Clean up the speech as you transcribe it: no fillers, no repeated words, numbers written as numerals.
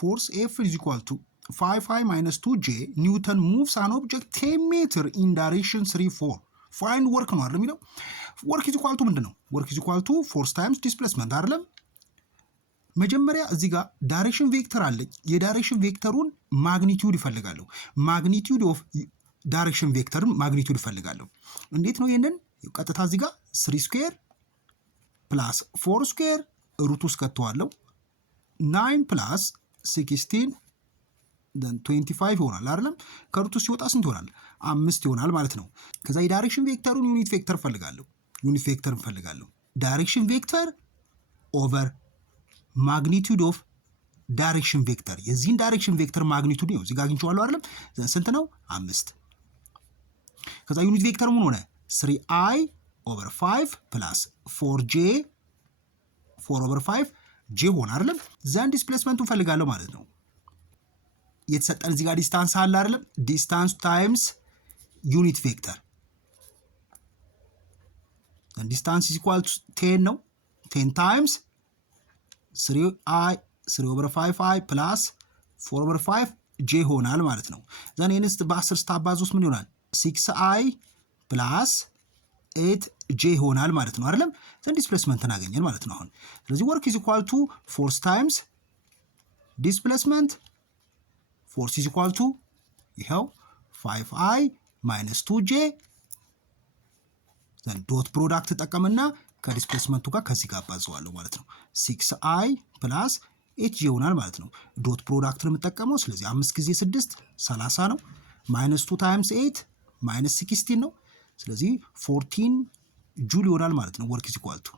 force F is equal to 5I minus 2J Newton moves an object 10 meter in direction 3, 4. Find work ነው አይደል የሚለው work is equal to ምንድን ነው work is equal to force times displacement አይደለም መጀመሪያ እዚህ ጋር ዳይሬክሽን ቬክተር አለ የዳይሬክሽን ቬክተሩን ማግኒቲዩድ ይፈልጋለሁ ማግኒቲዩድ ኦፍ ዳይሬክሽን ቬክተር ማግኒቲዩድ ይፈልጋለሁ እንዴት ነው ይሄንን ቀጥታ እዚህ ጋር 3 ስኩዌር ፕላስ 4 ስኩዌር ሩት ውስጥ ከተዋለው 9 ፕላስ 16 then 25 ይሆናል አይደለም ከሩት ውስጥ ሲወጣ ስንት ይሆናል 5 ይሆናል ማለት ነው ከዛ የዳይሬክሽን ቬክተሩን ዩኒት ቬክተር ፈልጋለሁ ዳይሬክሽን ቬክተር ኦቨር ማግኒቲዩድ ኦፍ ዳይሬክሽን ቬክተር የዚህን ዳይሬክሽን ቬክተር ማግኒቲዩድ ነው እዚህ ጋር አግኝቼዋለሁ አይደለም ስንት ነው 5 ከዛ ዩኒት ቬክተር ምን ሆነ 3i over 5 plus 4j 4 over 5 j ሆነ አይደለም ዘን ዲስፕሌስመንቱን ፈልጋለሁ ማለት ነው የተሰጠን እዚህ ጋር ዲስታንስ አለ አይደለም ዲስታንስ ታይምስ ዩኒት ቬክተር and distance is equal to 10 ነው 10 times 3 over 5i plus 4 over 5 j ሆናል ማለት ነው ዘን ይሄንስ በ10 ስታባዙስ ምን ይሆናል 6i plus 8j ሆናል ማለት ነው አይደለም ዘን ዲስፕሌስመንትን አገኘን ማለት ነው አሁን ስለዚህ work is equal to force times displacement force is equal to ይሄው 5i minus 2j then dot product ተጠቀምና ከዲስፕሌስመንቱ ጋር ከዚህ ጋር አባዛዋለሁ ማለት ነው 6i plus 8j ሆናል ማለት ነው ዶት ፕሮዳክትን የምጠቀመው ስለዚህ 5 ጊዜ 6 30 ነው minus 2 times 8 minus 16 ነው ስለዚህ 14 ጁል ይሆናል ማለት ነው work is equal to